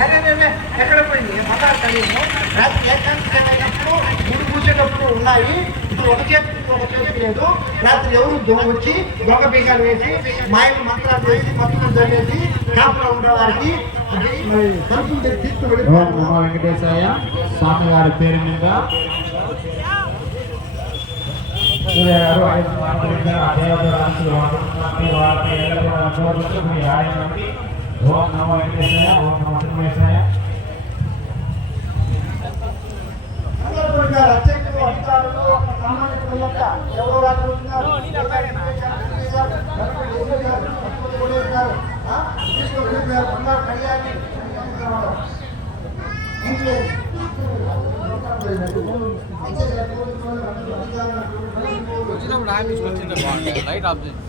అరే ఎక్కడ పోయింది మతాలు కలిగి రాత్రి ఏకాంతమైనప్పుడు గుడి కూర్చేటప్పుడు ఉన్నాయి. ఇప్పుడు ఒక చేతి లేదు. రాత్రి ఎవరు వచ్చి దొంగ బీగాలు వేసి మాయలు మంత్రాలు వేసి పత్తులు చదివేసి కాపులో ఉన్న వారికి వెంకటేశయ్య స్వామి గారి పేరు మీద ఓం నమో వెంకటేశయ్య ఓం నమో వెంకటేశయ్య అధ్యక్షులు అధికారులు సామాన్యులు ఎవరో రాజుతున్నారు వచ్చినప్పుడు ఆపించుకొచ్చింది బాగుంటుంది లైట్ ఆఫ్ చేయండి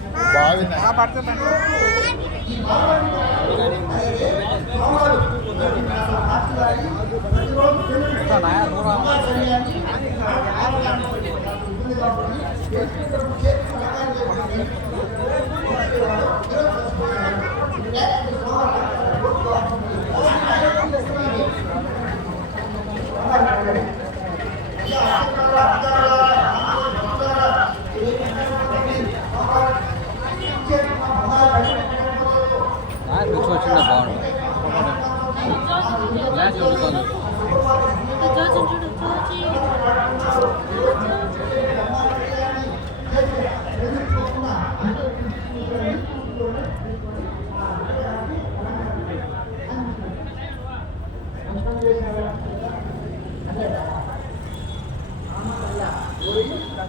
వచ్చిందా బాగుంటుంది గ్లాస్ ఉడుతుంది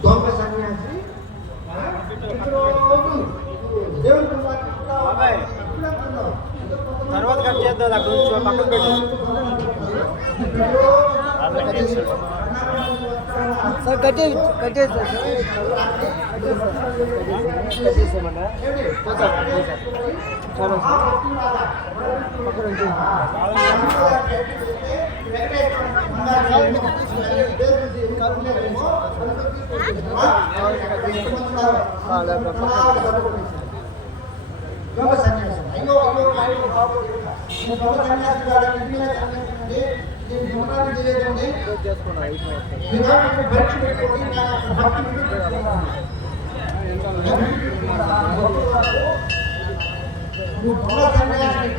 దొంగ సన్యాసి దేవుడు తర్వాత కట్ చేద్దాం అక్కడ నుంచి పక్కన పెట్టు సార్ కట్టేసేమన్నా చాలా పక్కన దొంగ సన్యాసం అయ్యో బాబు దొంగ సన్యాసి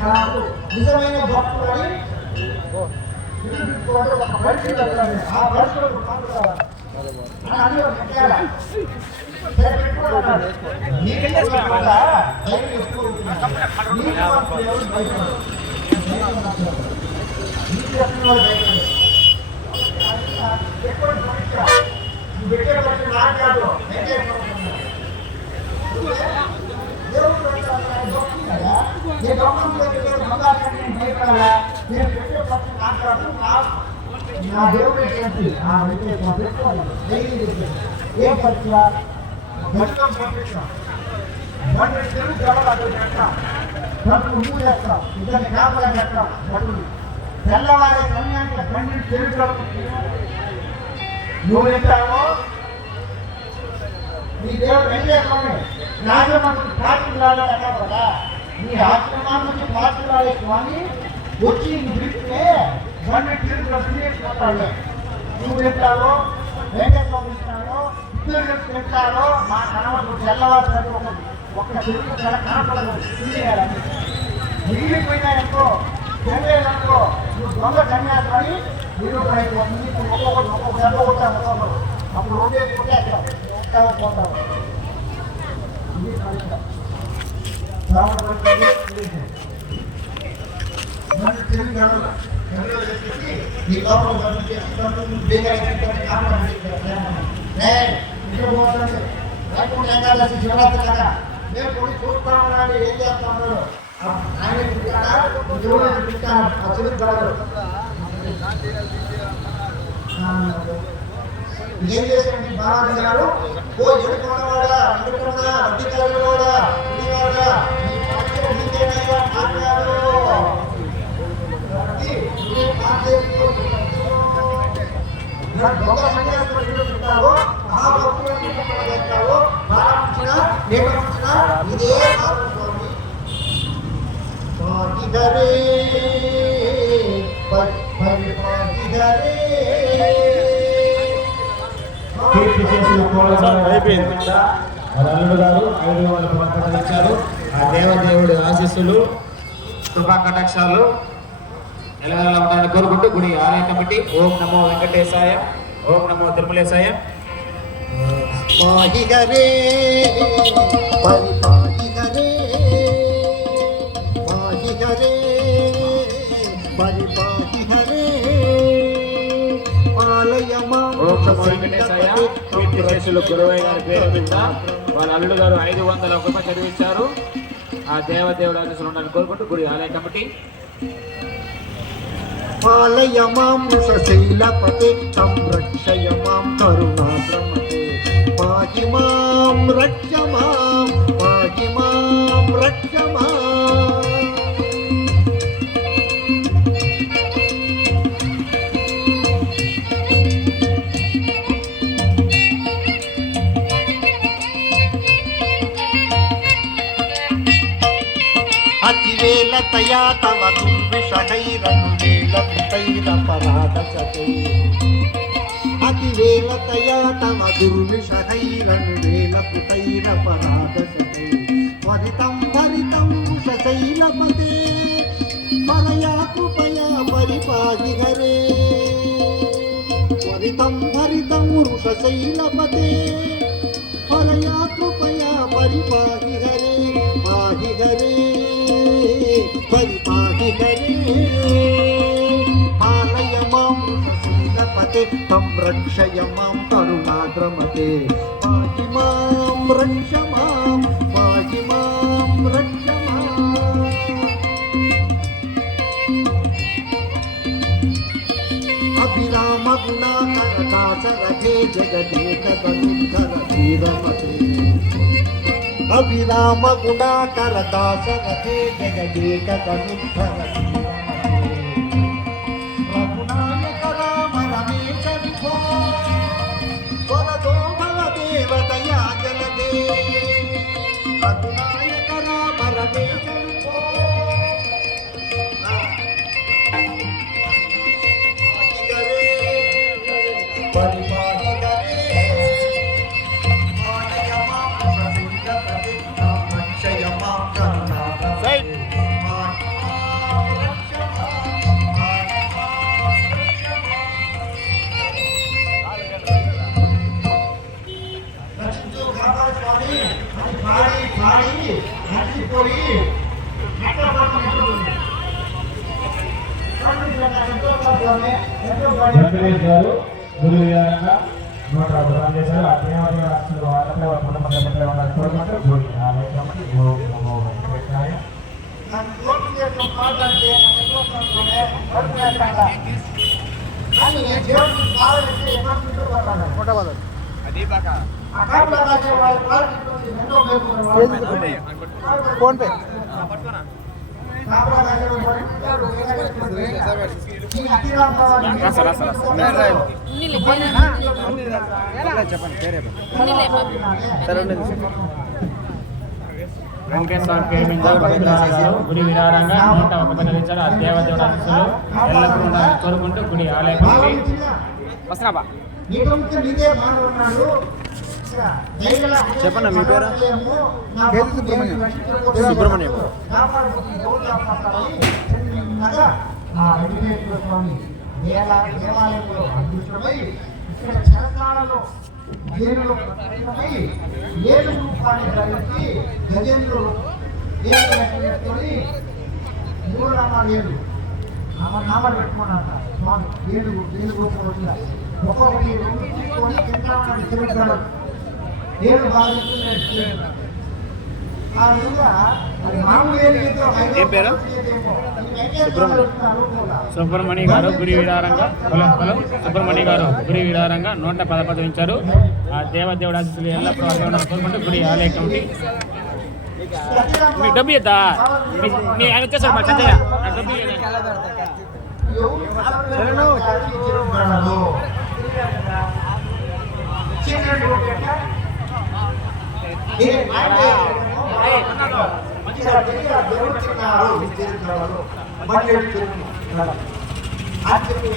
కాదు నిజమైన భక్తులని ఆ భక్తుడు నా దేవుడు ఏంటి ఏం పట్ల మొత్తం పంపించాం తెలుగు జవాబు నువ్వు చేస్తాం ఇద్దరు జ్ఞాపకం చేస్తాం బతులు తెల్లవారే సమయానికి బండి తెలుగు నువ్వు వింటావో నీ దేవుడు వెళ్ళేసుకోండి రాజమండ్రి పార్టీ రాలేదు కదా నీ ఆశ్రమాన్ని నుంచి పార్టీ రాలే స్వామి వచ్చి విడిపితే బండి తెలుగులో తినేసిపోతాడు నువ్వు వింటావో వెంకటేశ్వరం వింటావో ఇద్దరు తింటారో మా కనవడు తెల్లవారు ఒక తెలుగు చాలా కనపడదు తినేయాలని మిగిలిపోయినాయనుకో తెలియదనుకో నువ్వు దొంగ కన్యాసాన్ని మీరు ఒక్కొక్కరు జరగబోతారు అప్పుడు రోజే పోతావు ఇది ఈ లోపల శివరాత్రి కదా మేము కొన్ని చూస్తా ఉండాలి ఏం చేస్తా ఉన్నాడు ఆయన ఏం చేశాడు బాలాజీ గారు ఓ ఎడుకున్నవాడా అందుకున్నా అధికారులవాడా ఇదివాడా నీకేనయ్యా మాట్లాడు దొంగ సన్యాసులు మహాభక్తులు ప్రారంభించిన నిర్వహించిన ఇదే స్వామి హరే కీర్తి చేసిన అయిపోయింది. అల్లుడు గారు 500 పథకాలు ఇచ్చారు. ఆ దేవదేవుడి ఆశీస్సులు కృపా కటాక్షాలు ఎల్లవేళలా ఉండాలని కోరుకుంటూ గుడి ఆలయ కమిటీ ఓం నమో వెంకటేశాయ, ఓం నమో తిరుమలేశాయ. పాహి హరే పరిపాహి హరే పాహి హరే పరిపాహి హరే ఆలయ ఓం నమో వెంకటేశాయ. కీర్తి చేసులు గురువయ్య గారి పేరు మీద వాళ్ళ అల్లుడు గారు 500 కృప చదివించారు. ఆ దేవదేవుడి ఆశీస్సులు ఉండాలని కోరుకుంటూ గుడి ఆలయ కమిటీ పాలయ మాం వృషశైలపతే సంరక్షయ మాం కరుణాద్రమతే పాహి మాం రక్ష మాం పాహి మాం రక్ష మాం అతివేలతయా తవ దుర్విషహైరనువేలకృతైరపరాధసతై అతివేలతయా తవ దుర్విషహైరనువేలకృతైరపరాధసతై త్వరితం భరితం వృషశైలపతే పరయా కృపయా పరిపాహి హరే త్వరితం భరితం వృషశైలపతే పరయా కృపయా పరిపాహి హరే పాహి హరే పరిపాహి హరే పాలయ మాం వృషశైలపతే సంరక్షయ మాం కరుణాద్రమతే పాహి మాం రక్ష మాం పాహి మాం రక్ష మాం అభిరామ గుణాకర దాసరథే జగదేక తనుద్ధర ధీరమతే అభిరామ గుణాకర దాసరథే జగదేక తనుద్ధర రఘునాయక రామ రమేశ విభో వరదో బలదేవ దయా జలదే రఘునాయక రామ రమేశ విభో పరిపాహి హరే ఆలయ మాం వృషశైలపతే సంరక్షయ మాం కరుణాద్రమతే రక్షించు కాపాడు స్వామి అని పాడి నడిచిపోయి వెంకటేష్ గారు గురు విధానంగా 100 రూపాయలు చేశారు. ఆ దేవదేవుడి ఆశీస్సులు వాళ్ళపై వాళ్ళ కుటుంబంపై ఉండాలని కోరుకుంటూ గుడి ఆలయ కమిటీ ఓం నమో వెంకటేశాయ. ఫోన్ పే చెప్పండి పేరే వెంకటేశ్వర పేరు మీద గుడి విధానంగా 101 పథకాలు ఇచ్చారు. ఆ దేవదేవుడి ఆశీస్సులు ఎల్లప్పుడూ ఉండాలని కోరుకుంటూ గుడి ఆలయ కమిటీ వస్తున్నాబా. చెప్పండి మీ పేరు సుబ్రహ్మణ్యం. దేవాలయంలో అదృష్టమై ఇక్కడ చరకాలలో ఏనుగులు ప్రత్యేకమై ఏనుగు రూపాన్ని ధరించి గజేంద్రుడు ఏనుగు పెట్టుకొని 3 నామాలు ఏడు నామాలు పెట్టుకున్నాక స్వామి ఏనుగు వచ్చిన ఒక్కొక్కటి 2 తీసుకొని కింద తిరుగుతాడు. ఏడు బాధిస్తుంది ఆ విధంగా అది మామూలు ఏనుగుతో ఏం పేరు? సుబ్రహ్మణ్య గారు గురి విధానంగా సుబ్రహ్మణ్య గారు గురి విధానంగా 110 పదవించారు. ఆ దేవదేవుడి ఆశీస్సులు ఎల్లప్పుడూ కోరుకుంటూ గుడి ఆలయ కమిటీ మీకు డబ్బు ఇద్దా మీ ఆయన వచ్చేసాడు మా చంద్రయ్య డబ్బు అని చెప్పి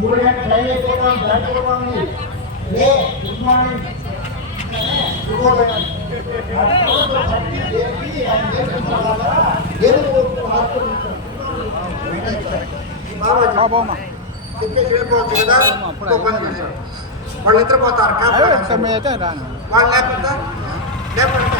మూడు గంటలు ట్రైన్ అయిపోతాం జరుపుకోవాలి. గుడ్ మార్నింగ్ చెప్పేసి కదా వాళ్ళు నిద్రపోతారు అయితే రాను వాళ్ళు లేకపోతే